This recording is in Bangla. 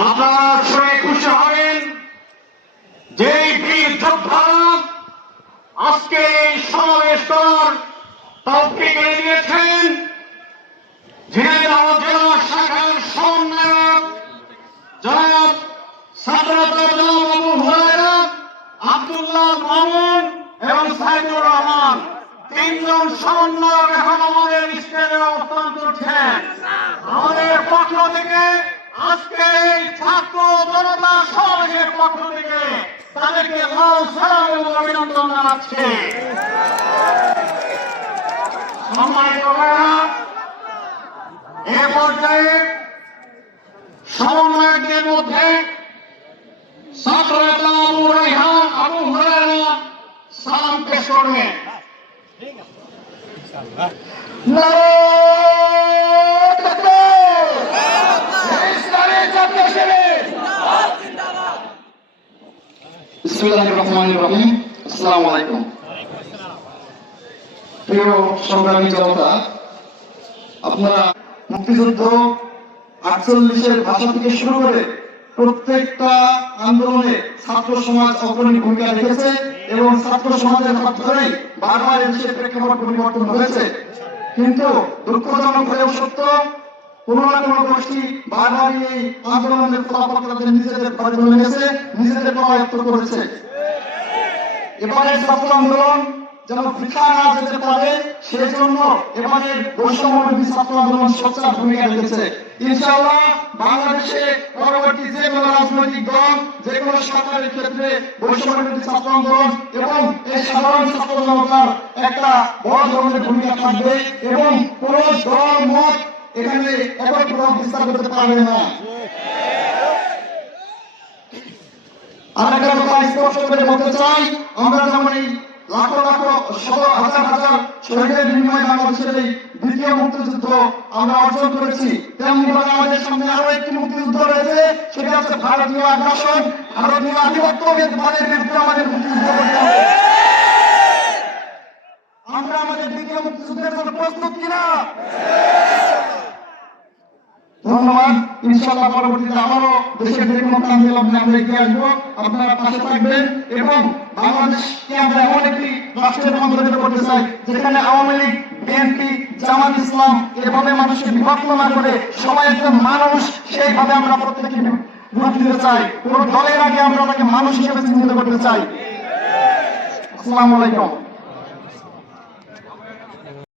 আপনারা শুনে খুশি হবেন যে বীর যোদ্ধারা আজকে এই সমাবেশ করার তৌফিক এনে দিয়েছেন। ঝিনাইদহ জেলা শাখার সমন্বয়ক জনাব ছাত্রনেতা জনাব আবু হুরায়রা, আব্দুল্লাহ মামুন এবং সাইদুর রহমান, তিনজন সমন্বয়ক এখন আমাদের স্টেজে অবস্থান করছেন। আমাদের পক্ষ থেকে আজকে এই ছাত্র জনতা সমাবেশের পক্ষ থেকে তাদেরকে লাল সালাম এবং অভিনন্দন জানাচ্ছি। সম্মানিত ভাইরা, এ পর্যায়ে সমন্বয়কদের মধ্যে ছাত্রনেতা আবু হুরায়রা সালাম পেশ করবেন। বিসমিল্লাহির রহমানির রহিম। আসসালামু আলাইকুম। প্রিয় সংগ্রামী জনতা, আপনারা মুক্তিযুদ্ধ 48-এর ভাষা থেকে শুরু করে প্রত্যেকটা আন্দোলনে ছাত্র সমাজ অগ্রণী ভূমিকা রেখেছে এবং ছাত্র সমাজের হাত ধরেই বারবার দেশের প্রেক্ষাপট পরিবর্তন হয়েছে। কিন্তু দুঃখজনক হলেও সত্য, কোন না কোন গোষ্ঠী বারবার এই আন্দোলনের ফলাফল তাদের নিজেদের ঘরে তুলে নিয়েছে, নিজেদের করায়ত্ত করেছে। এবারের ছাত্র আন্দোলন যেন বৃথা না যেতে পারে সেজন্য এবারের বৈষম্যবিরোধী ছাত্র আন্দোলন সোচ্চার ভূমিকা রেখেছে। ইনশাআল্লাহ বাংলাদেশে পরবর্তী যে কোনো রাজনৈতিক দল, যে কোনো সরকারের ক্ষেত্রে বৈষম্যবিরোধী ছাত্র আন্দোলন এবং এই সাধারণ ছাত্র জনতার একটা বড় ধরনের ভূমিকা থাকবে এবং কোন দল মত এখানে একই প্রভাব বিস্তার করতে পারবে না। আর একটা কথা স্পষ্ট করে বলতে চাই, আমরা যেমন এই লাখো লাখো শত হাজার হাজার শহীদের বিনিময়ে বাংলাদেশের এই দ্বিতীয় মুক্তিযুদ্ধ আমরা অর্জন করেছি, তেমনি ভাবে আমাদের সামনে আরো একটি মুক্তিযুদ্ধ রয়েছে, সেটা হচ্ছে ভারতীয় আগ্রাসন, ভারতীয় আধিপত্যের বিরুদ্ধে আমাদের মুক্তিযুদ্ধ করতে হবে। আমরা আমাদের দ্বিতীয় মুক্তিযুদ্ধের জন্য প্রস্তুত কিনা? ধন্যবাদ। ইনশাআল্লাহ পরবর্তীতে আবারও দেশের যে কোনো প্রান্তে আমরা এগিয়ে আসবো, আপনারা পাশে থাকবেন এবং বাংলাদেশকে আমরা এমন একটি রাষ্ট্রে রূপান্তরিত করতে চাই যেখানে আওয়ামী লীগ, বিএনপি, জামাত ইসলাম এভাবে মানুষকে বিভক্ত না করে সবাই একজন মানুষ, সেইভাবে আমরা প্রত্যেকে রূপ দিতে চাই। কোন দলের আগে আমরা তাকে মানুষ হিসেবে চিহ্নিত করতে চাই। আসসালামু আলাইকুম।